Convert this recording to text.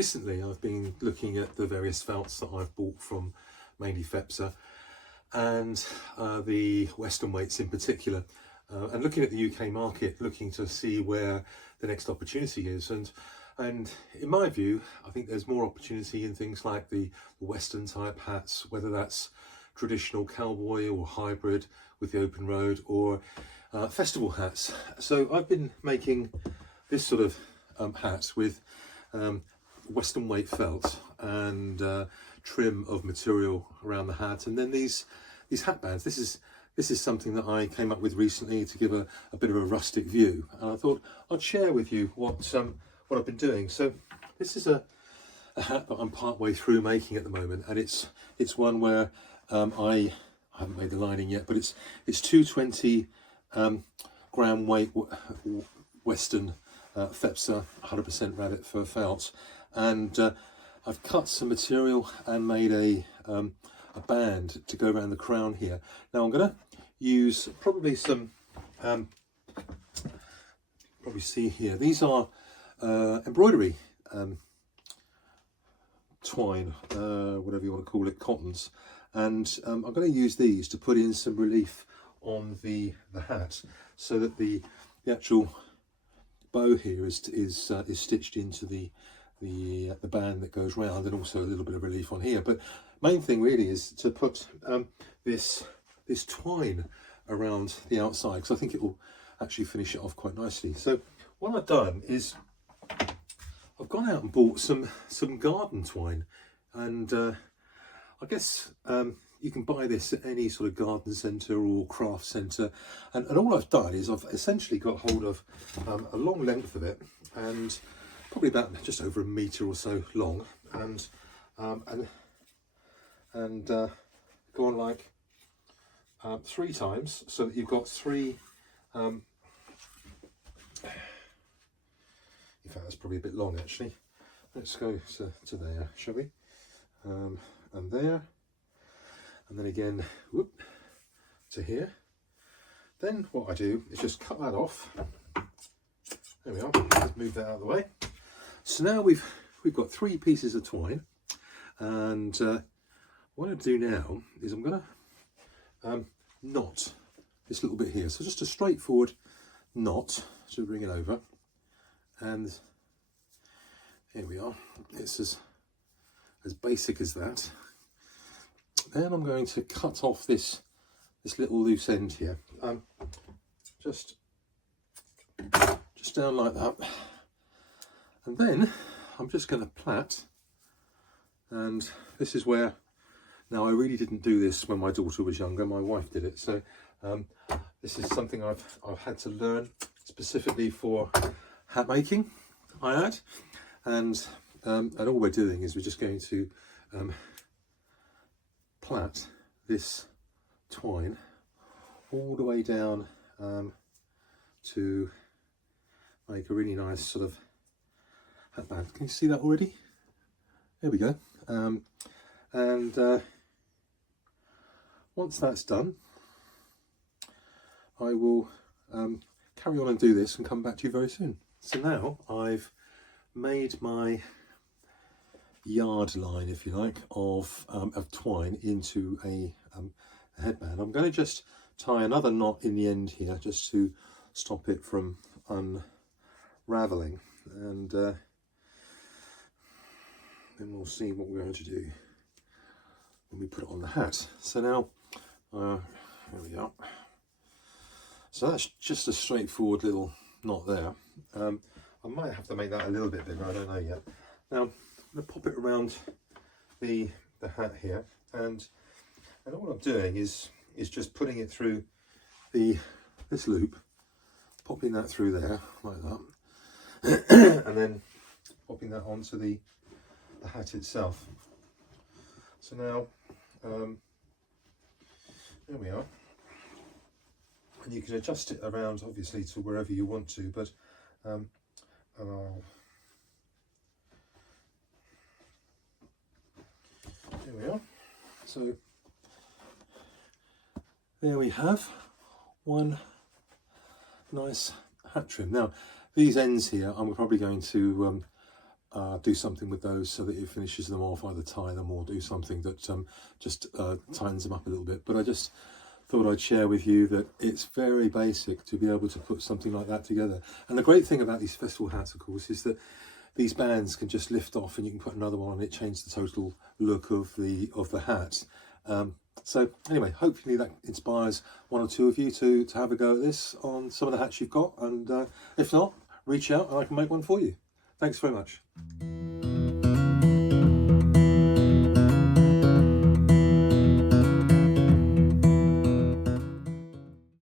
recently I've been looking at the various felts that I've bought from mainly Fepsa and the Western weights in particular, and looking at the UK market, looking to see where the next opportunity is. And in my view, I think there's more opportunity in things like the Western type hats, whether that's traditional cowboy or hybrid with the open road, or festival hats. So I've been making this sort of hat with Western weight felt and trim of material around the hat, and then these hatbands. This is something that I came up with recently to give a bit of a rustic view, and I thought I'd share with you what I've been doing. So this is a hat that I'm part way through making at the moment, and it's one where I haven't made the lining yet, but it's 220 gram weight Western Fepsa 100% rabbit fur felt, and I've cut some material and made a band to go around the crown here. Now I'm going to use probably some probably see here, these are embroidery twine, whatever you want to call it, cottons, and I'm going to use these to put in some relief on the hat, so that the actual bow here is stitched into the band that goes round, and also a little bit of relief on here. But main thing really is to put this twine around the outside, because I think it will actually finish it off quite nicely. So what I've done is I've gone out and bought some garden twine, and I guess you can buy this at any sort of garden centre or craft centre, and all I've done is I've essentially got hold of a long length of it, and probably about just over a metre or so long, and go on like 3 times, so that you've got 3. In fact, that's probably a bit long actually. Let's go to there, shall we? And there, and then again, whoop, to here. Then what I do is just cut that off. There we are. Let's move that out of the way. So now we've got 3 pieces of twine, and what I do now is I'm going to knot this little bit here. So just a straightforward knot to bring it over, and here we are. It's as basic as that. Then I'm going to cut off this little loose end here, just down like that, and then I'm just going to plait. And this is where, now I really didn't do this when my daughter was younger, my wife did it, so this is something I've had to learn specifically for hat making, I add, and all we're doing is we're just going to plait this twine all the way down to make a really nice sort of hatband. Can you see that already? There we go. And once that's done, I will carry on and do this and come back to you very soon. So now I've made my yard line, if you like, of twine into a headband. I'm going to just tie another knot in the end here, just to stop it from unraveling, and then we'll see what we're going to do when we put it on the hat. So now, here we are. So that's just a straightforward little knot there. I might have to make that a little bit bigger, I don't know yet. Now I'm going to pop it around the hat here, and all I'm doing is just putting it through this loop, popping that through there like that, and then popping that onto the hat itself. So now there we are, and you can adjust it around obviously to wherever you want to, but and there we are. So there we have one nice hat trim. Now these ends here I'm probably going to do something with those so that it finishes them off, either tie them or do something that just tightens them up a little bit. But I just thought I'd share with you that it's very basic to be able to put something like that together. And the great thing about these festival hats, of course, is that these bands can just lift off and you can put another one on it, change the total look of the hat. So anyway, hopefully that inspires one or two of you to have a go at this on some of the hats you've got, and if not, reach out and I can make one for you. Thanks very much.